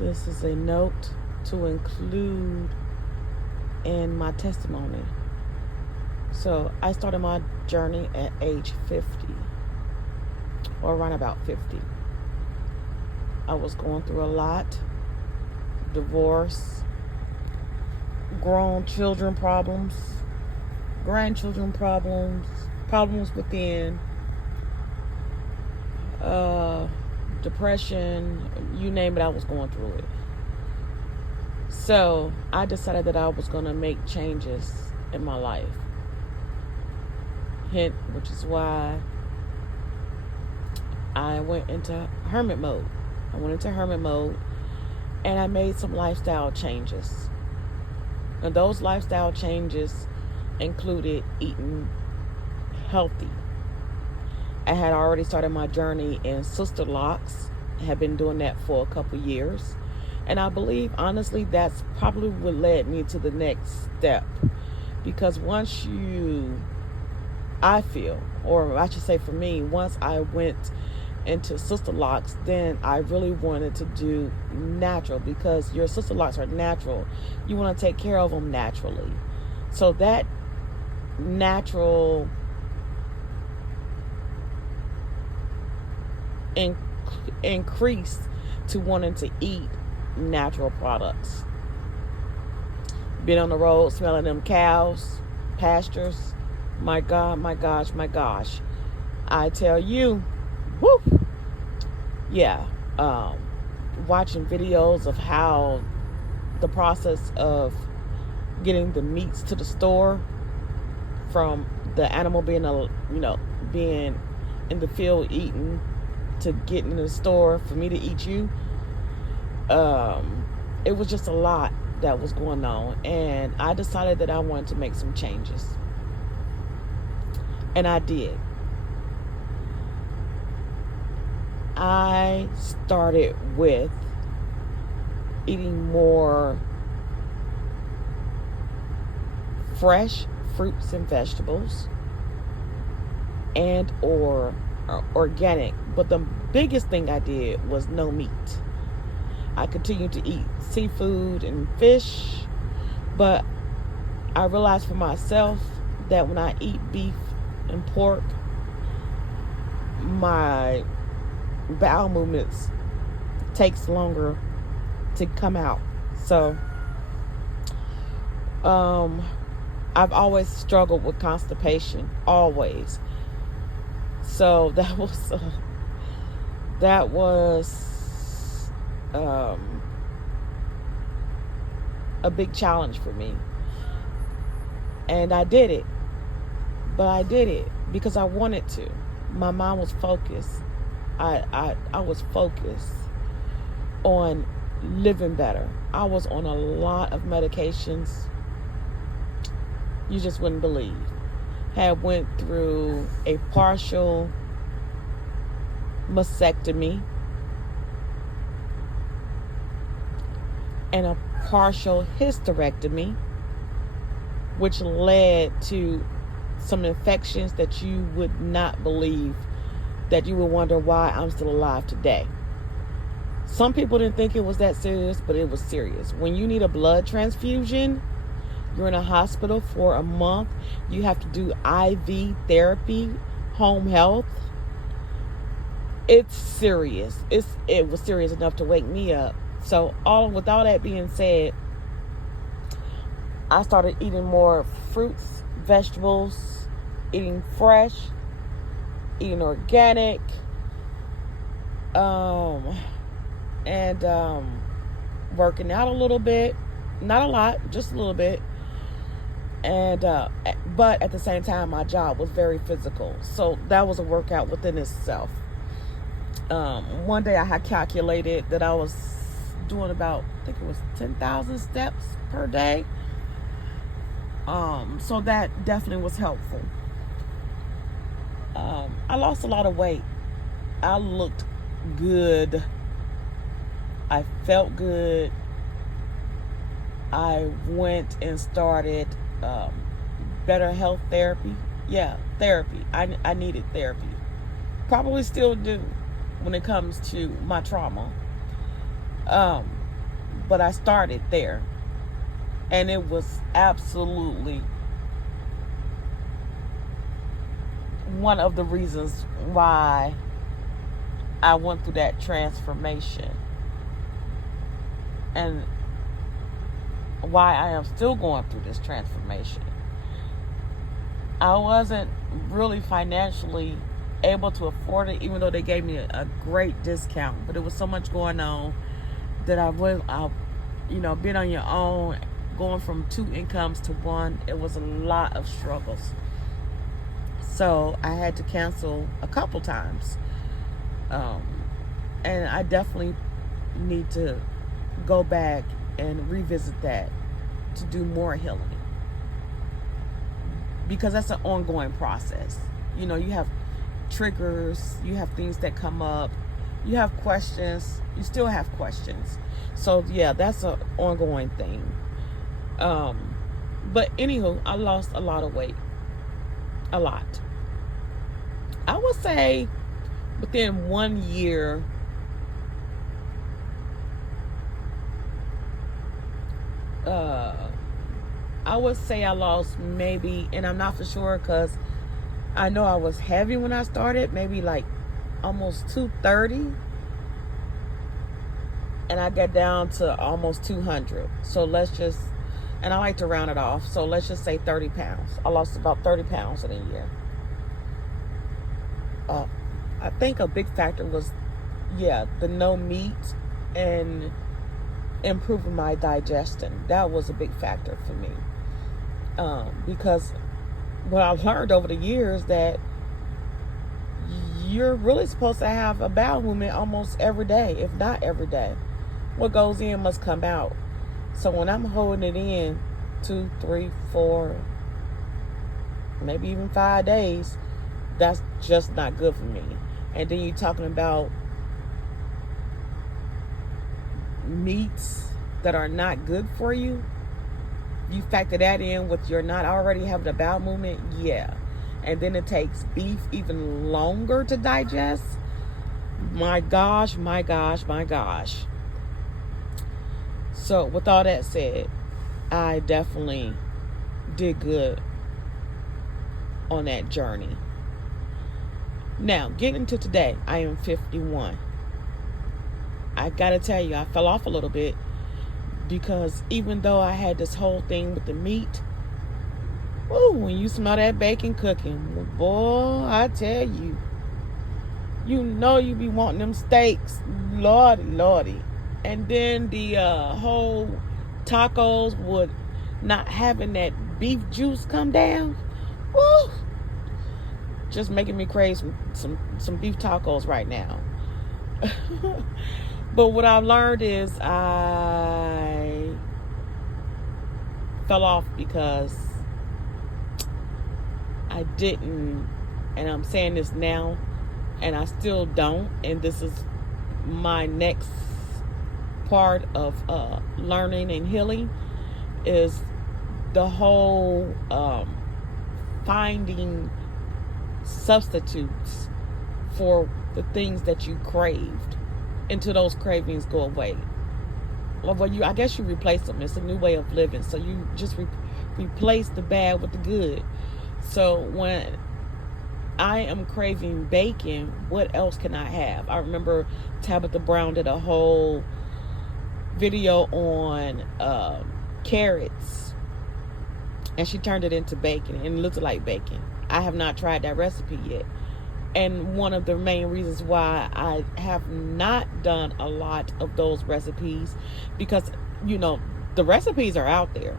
This is a note to include in my testimony. So I started my journey at age 50, or around about 50. I was going through a lot: divorce, grown children problems, grandchildren problems, problems within, depression, you name it, I was going through it. So I decided that I was going to make changes in my life. Hint, which is why I went into hermit mode. And I made some lifestyle changes. And those lifestyle changes included eating healthy. I had already started my journey in Sister Locks. I had been doing that for a couple years. And I believe, honestly, that's probably what led me to the next step. Because I feel, or I should say for me, once I went into Sister Locks, then I really wanted to do natural, because your Sister Locks are natural. You want to take care of them naturally. So that natural increase to wanting to eat natural products. Been on the road smelling them cows, pastures. My God, my gosh, my gosh. I tell you, whoo, yeah. Watching videos of how the process of getting the meats to the store, from the animal being being in the field eating, to getting in the store for me to eat you. It was just a lot that was going on, and I decided that I wanted to make some changes, and I did. I started with eating more fresh fruits and vegetables, and or organic. But the biggest thing I did was no meat. I continued to eat seafood and fish, but I realized for myself that when I eat beef and pork, my bowel movements takes longer to come out. So I've always struggled with constipation, always. So that was a big challenge for me, and I did it. But I did it because I wanted to. My mind was focused. I was focused on living better. I was on a lot of medications you just wouldn't believe. Had went through a partial mastectomy and a partial hysterectomy, which led to some infections that you would not believe, that you would wonder why I'm still alive today. Some people didn't think it was that serious, but it was serious. When you need a blood transfusion, you're in a hospital for a month, you have to do IV therapy, home health. It's serious. It was serious enough to wake me up. So with all that being said, I started eating more fruits, vegetables, eating fresh, eating organic, and working out a little bit, not a lot, just a little bit. And but at the same time, my job was very physical, so that was a workout within itself. One day I had calculated that I was doing about, I think it was 10,000 steps per day. So that definitely was helpful. I lost a lot of weight. I looked good. I felt good. I went and started better health therapy. Yeah, therapy. I needed therapy. Probably still do when it comes to my trauma. but I started there. And it was absolutely one of the reasons why I went through that transformation, and why I am still going through this transformation. I wasn't really financially able to afford it, even though they gave me a great discount. But it was so much going on that being on your own, going from 2 incomes to 1, it was a lot of struggles. So I had to cancel a couple times. And I definitely need to go back and revisit that to do more healing, because that's an ongoing process. You have triggers, you have things that come up, you have questions, you still have questions. So yeah, that's an ongoing thing. But anywho, I lost a lot of weight. A lot. I would say within 1 year, I would say I lost maybe, and I'm not for sure because I know I was heavy when I started, maybe like almost 230, and I got down to almost 200. So and I like to round it off, so let's just say 30 pounds. I lost about 30 pounds in a year. I think a big factor was, the no meat and improving my digestion. That was a big factor for me. Because what I've learned over the years that you're really supposed to have a bowel movement almost every day, if not every day. What goes in must come out. So when I'm holding it in 2, 3, 4, maybe even 5 days, that's just not good for me. And then you're talking about meats that are not good for you. You factor that in with you're not already having a bowel movement, and then it takes beef even longer to digest. My gosh. So with all that said, I definitely did good on that journey. Now, getting to today, I am 51. I gotta tell you, I fell off a little bit, because even though I had this whole thing with the meat, when you smell that bacon cooking, boy, I tell you, you be wanting them steaks, lordy. And then the whole tacos with not having that beef juice come down, just making me crave some beef tacos right now. But what I've learned is I fell off because I didn't, and I'm saying this now, and I still don't, and this is my next part of learning and healing, is the whole finding substitutes for the things that you craved until those cravings go away. Well, I guess you replace them. It's a new way of living. So you just replace the bad with the good. So when I am craving bacon, what else can I have? I remember Tabitha Brown did a whole video on carrots, and she turned it into bacon, and it looked like bacon. I have not tried that recipe yet. And one of the main reasons why I have not done a lot of those recipes, because, the recipes are out there.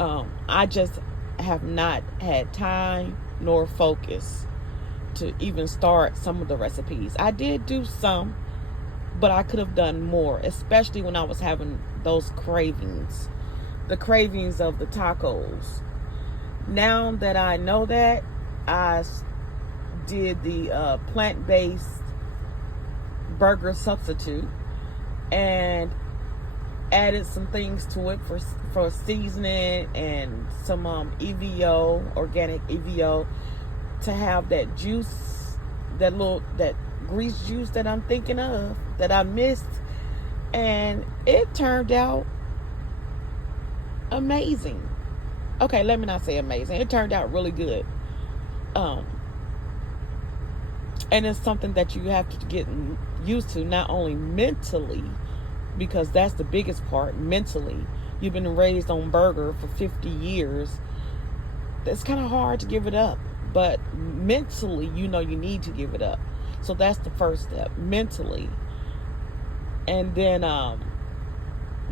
I just have not had time nor focus to even start some of the recipes. I did do some, but I could have done more, especially when I was having those cravings, the cravings of the tacos. Now that I know that, I did the plant-based burger substitute and added some things to it for seasoning and some EVO, organic EVO, to have that juice, that grease juice that I'm thinking of, that I missed And it turned out amazing. Okay, let me not say amazing. It turned out really good. Um, and it's something that you have to get used to, not only mentally, because that's the biggest part. Mentally, you've been raised on burger for 50 years. It's kind of hard to give it up, but mentally, you know you need to give it up. So that's the first step, mentally. And then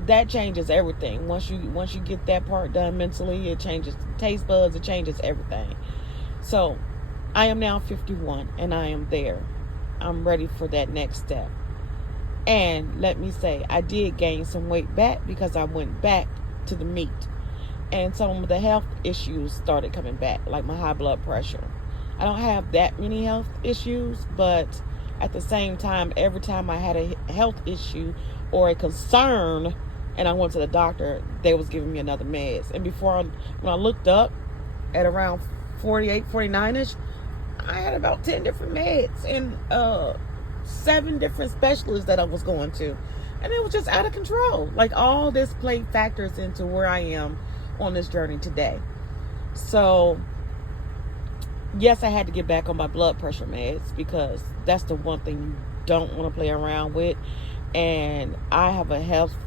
that changes everything. Once you get that part done mentally, it changes the taste buds, it changes everything. So I am now 51 and I am there. I'm ready for that next step. And let me say, I did gain some weight back because I went back to the meat. And some of the health issues started coming back, like my high blood pressure. I don't have that many health issues, but at the same time, every time I had a health issue or a concern and I went to the doctor, they was giving me another meds. And when I looked up at around 48, 49-ish, I had about 10 different meds and 7 different specialists that I was going to. And it was just out of control. Like, all this played factors into where I am on this journey today. So, yes, I had to get back on my blood pressure meds because that's the one thing you don't want to play around with. And I have a healthcare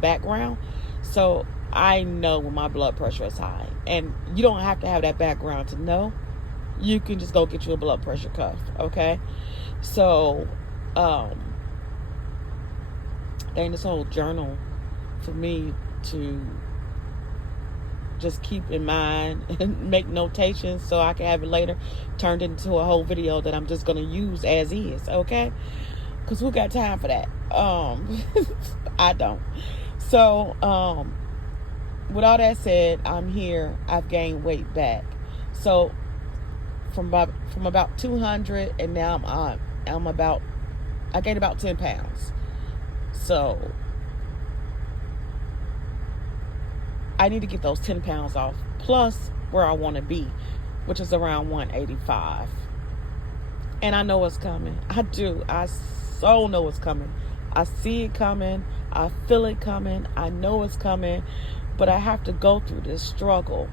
background. So I know when my blood pressure is high. And you don't have to have that background to know. You can just go get you a blood pressure cuff, okay? So, and this whole journal for me to just keep in mind and make notations so I can have it later turned into a whole video that I'm just going to use as is, okay? Because who got time for that? I don't. So, with all that said, I'm here. I've gained weight back. So, from about 200 and now I gained about 10 pounds. So, I need to get those 10 pounds off, plus where I want to be, which is around 185. And I know it's coming. I do. I so know it's coming. I see it coming. I feel it coming. I know it's coming. But I have to go through this struggle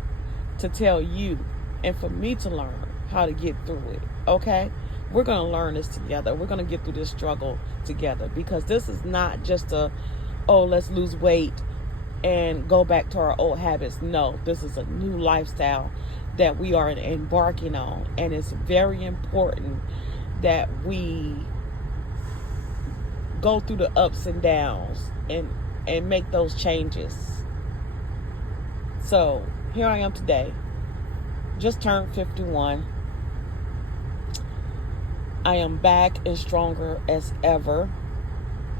to tell you and for me to learn how to get through it, okay? We're going to learn this together. We're going to get through this struggle together, because this is not just let's lose weight and go back to our old habits. No, this is a new lifestyle that we are embarking on, and it's very important that we go through the ups and downs and make those changes. So here I am today, just turned 51. I am back and stronger as ever.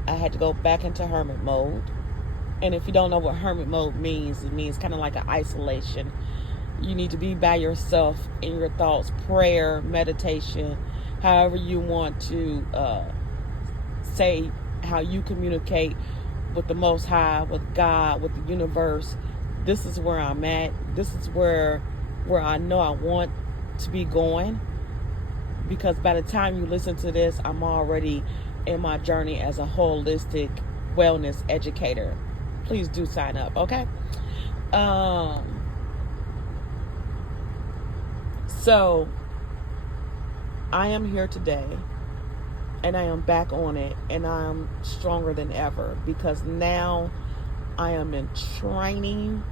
I had to go back into hermit mode. And if you don't know what hermit mode means, it means kind of like an isolation. You need to be by yourself in your thoughts, prayer, meditation, however you want to say how you communicate with the Most High, with God, with the universe. This is where I'm at. This is where I know I want to be going. Because by the time you listen to this, I'm already in my journey as a holistic wellness educator. Please do sign up, okay? So I am here today, and I am back on it, and I am stronger than ever, because now I am in training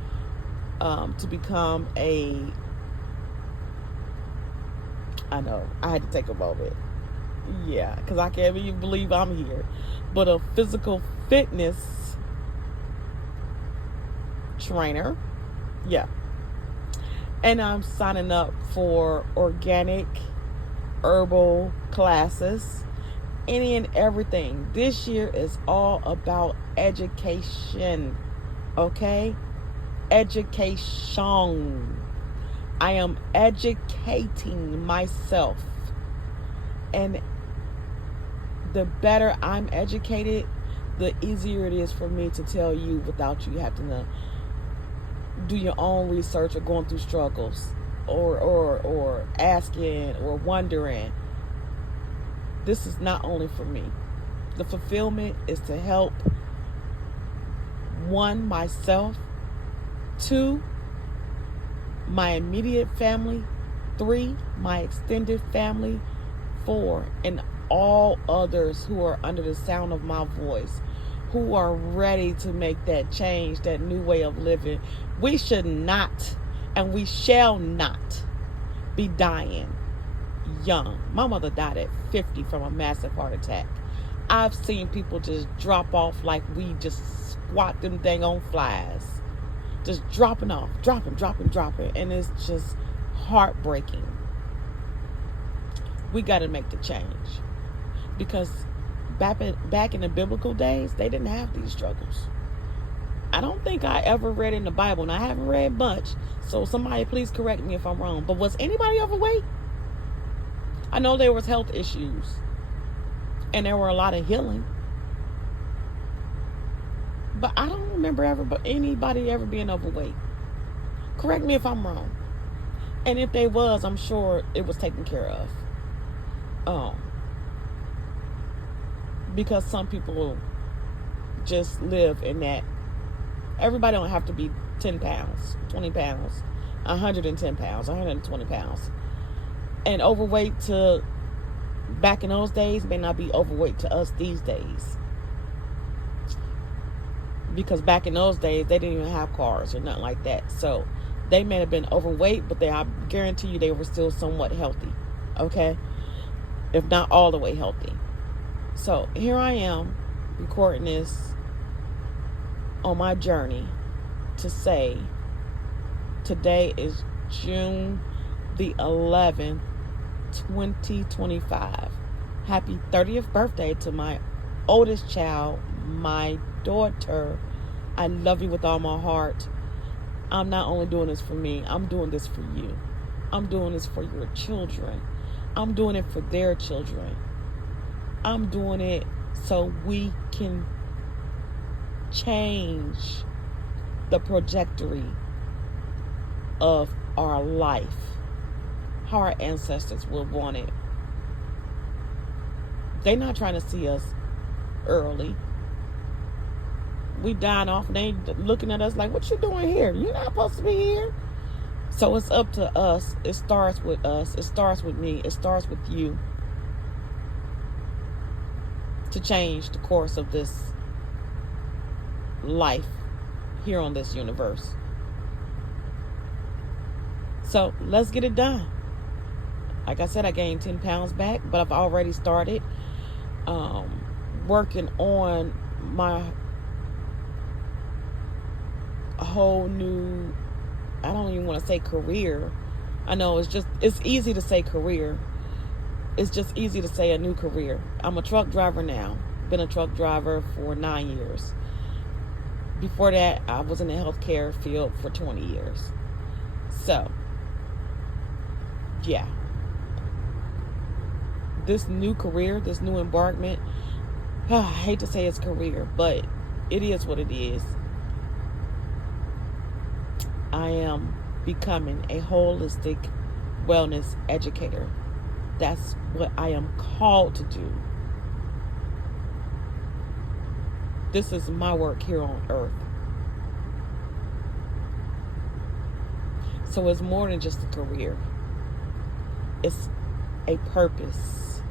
to become I know, I had to take a moment. Yeah, because I can't even believe I'm here. But a physical fitness trainer. Yeah. And I'm signing up for organic herbal classes. Any and everything. This year is all about education. Okay? Education. I am educating myself. And the better I'm educated, the easier it is for me to tell you without you having to do your own research or going through struggles or asking or wondering. This is not only for me. The fulfillment is to help, one, myself, two, my immediate family, three, my extended family, four, and all others who are under the sound of my voice, who are ready to make that change, that new way of living. We should not, and we shall not, be dying young. My mother died at 50 from a massive heart attack. I've seen people just drop off like we just squat them dang on flies. Just dropping off, dropping. And it's just heartbreaking. We got to make the change. Because back in the biblical days, they didn't have these struggles. I don't think I ever read in the Bible, and I haven't read much, so somebody please correct me if I'm wrong, but was anybody overweight? I know there was health issues, and there were a lot of healing, but I don't remember anybody ever being overweight. Correct me if I'm wrong. And if they was, I'm sure it was taken care of. Because some people just live in that. Everybody don't have to be 10 pounds, 20 pounds, 110 pounds, 120 pounds. And overweight to back in those days may not be overweight to us these days. Because back in those days, they didn't even have cars or nothing like that. So they may have been overweight, but I guarantee you they were still somewhat healthy. Okay? If not all the way healthy. So here I am recording this on my journey to say today is June the 11th, 2025. Happy 30th birthday to my oldest child, my daughter. I love you with all my heart. I'm not only doing this for me, I'm doing this for you. I'm doing this for your children. I'm doing it for their children. I'm doing it so we can change the trajectory of our life, how our ancestors would want it. They're not trying to see us early. We dying off and they looking at us like, what you doing here? You're not supposed to be here. So it's up to us. It starts with us. It starts with me. It starts with you to change the course of this life here on this universe. So let's get it done. Like I said, I gained 10 pounds back, but I've already started working on my whole new, I don't even want to say career. I know it's easy to say career. It's just easy to say a new career. I'm a truck driver now. Been a truck driver for 9 years. Before that, I was in the healthcare field for 20 years. So, yeah. This new career, this new embarkment, I hate to say it's career, but it is what it is. I am becoming a holistic wellness educator. That's what I am called to do. This is my work here on earth. So it's more than just a career. It's a purpose.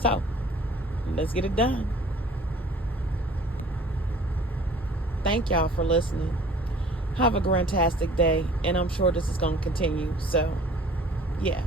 So, let's get it done. Thank y'all for listening. Have a grantastic day, and I'm sure this is going to continue. So, yeah.